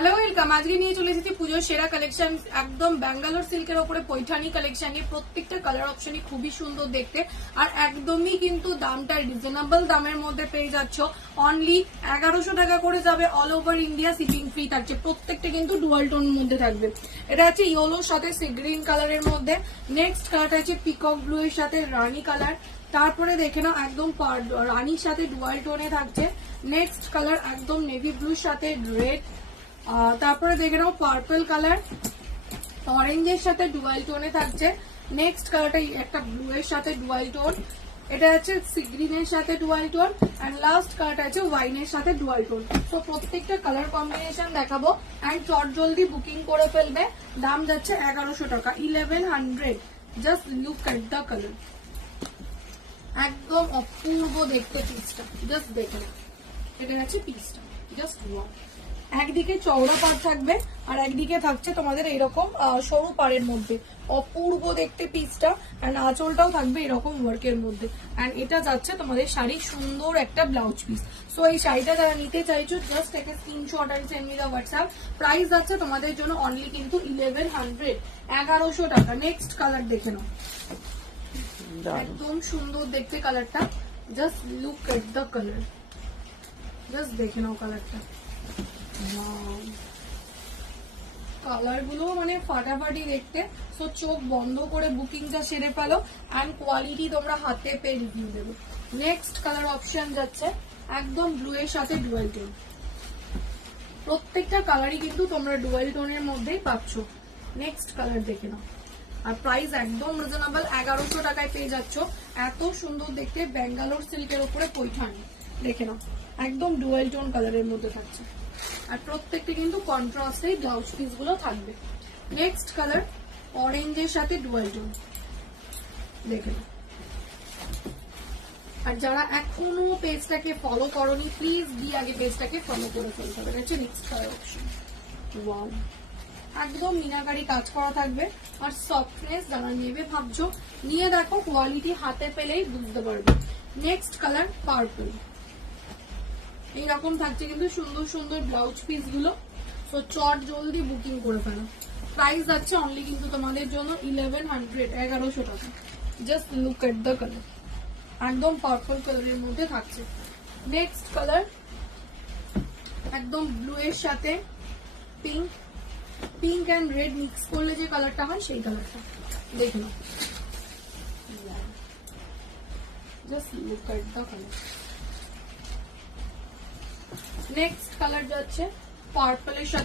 Hello welcome. আজকে নিয়ে চলে এসেছি পুজোর সেরা কালেকশন, একদম ব্যাঙ্গালোর সিল্কের ওপরে পৈঠানি কালেকশন। প্রত্যেকটা কালার অপশনই খুবই সুন্দর দেখতে, আর একদমই কিন্তু দামটা রিজনেবল দামের মধ্যে পেয়ে যাচ্ছ। অনলি 1100 টাকা করে যাবে, all over India shipping free থাকছে। প্রত্যেকটা কিন্তু ডুয়াল টোন মধ্যে থাকবে। এটা আছে ইয়েলোর সাথে সি গ্রিন কালারের মধ্যে। নেক্সট কালারটা আছে পিকক ব্লু এর সাথে রানী কালার। তারপরে দেখে নাও একদম রানীর সাথে ডুয়াল টোনে থাকছে। নেক্সট কালার একদম নেভি ব্লুর সাথে রেড। তারপরে দেখে নাও পার্পল কালার অরেঞ্জের সাথে ডুয়াল টোনে থাকছে। নেক্সট কালারটা একটা ব্লু এর সাথে ডুয়াল টোন, এটা আছে সি গ্রিনের সাথে ডুয়াল টোন, এন্ড লাস্ট কালারটা আছে ওয়াইনের সাথে ডুয়াল টোন। তো প্রত্যেকটা কালার কম্বিনেশন দেখাবো, এন্ড চট জলদি বুকিং করে ফেলবে। দাম যাচ্ছে 1100 টাকা, 1100। Just look at the colour, একদম অপূর্ব দেখতে পিসটা। জাস্ট দেখে নাও, এটা আছে পিসটা। Just wow. একদিকে চওড়া পাড় থাকবে আর একদিকে থাকছে তোমাদের এরকম সরু পাড়ের মধ্যে। অপূর্ব দেখতে পিসটা, এন্ড আঁচলটাও থাকবে এরকম ওয়ার্কের মধ্যে। এন্ড এটা যাচ্ছে তোমাদের শাড়ির সুন্দর একটা ব্লাউজ পিস। সো এই শাড়িটা যারা নিতে চাইছো জাস্ট একটা স্ক্রিনশট আর send me the WhatsApp. Price যাচ্ছে তোমাদের জন্য অনলি কিন্তু 1100, 1100 টাকা। নেক্সট কালার দেখে নাও, একদম সুন্দর দেখতে কালারটা। Just look at the colour, just দেখে নাও কালারটা। কালার গুলো মানে ফাটাফাটি দেখতে। সো চোখ বন্ধ করে বুকিংটা সেরে পেলো, এন্ড কোয়ালিটি তোমরা হাতে পেয়ে রিভিউ দেবে। নেক্সট কালার অপশন যাচ্ছে একদম ব্লু এর সাথে ডুয়াল টোন। প্রত্যেকটা কালারই কিন্তু তোমরা ডুয়াল টোনের মধ্যেই পাচ্ছ। নেক্সট কালার দেখে নাও, আর প্রাইস একদম রিজনেবল, 1100 টাকায় পেয়ে যাচ্ছ। এত সুন্দর দেখতে ব্যাঙ্গালোর সিল্কের উপরে পৈঠানি। দেখে নাও, একদম ডুয়াল টোন কালারের মধ্যে থাকছে, আর প্রত্যেকটা কিন্তু কন্ট্রাস্টেই ব্লাউজ পিস গুলো থাকবে। নেক্সট কালার অরেঞ্জের সাথে ডুয়াল টোন, দেখে নাও। আর যারা এখনো পেজটাকে ফলো করোনি, প্লিজ গিয়ে আগে পেজটাকে ফলো করে ফেলতে হবে। এটা হচ্ছে নেক্সট কালার অপশন। ওয়াও, একদম মিনাকারি কাজ করা থাকবে, আর সফটনেস যারা নেবে ভাবছো নিয়ে দেখো, কোয়ালিটি হাতে পেলেই বুঝতে পারবে। নেক্সট কালার পার্পল, এইরকম থাকছে কিন্তু সুন্দর সুন্দর ব্লাউজ পিস গুলো। তো চট জলদি বুকিং করে ফেলো। প্রাইস যাচ্ছে অনলি কিন্তু তোমাদের জন্য 1100, 1100 টাকা। Just look at the colour, একদম পার্পল কালারের মধ্যে থাকছে। নেক্সট কালার একদম ব্লু এর সাথে pink, pink and red mix করলে যে কালারটা হয় সেই কালারটা। দেখে নাও, just look at the colour. Next colour যাচ্ছে পার্পলের সাথে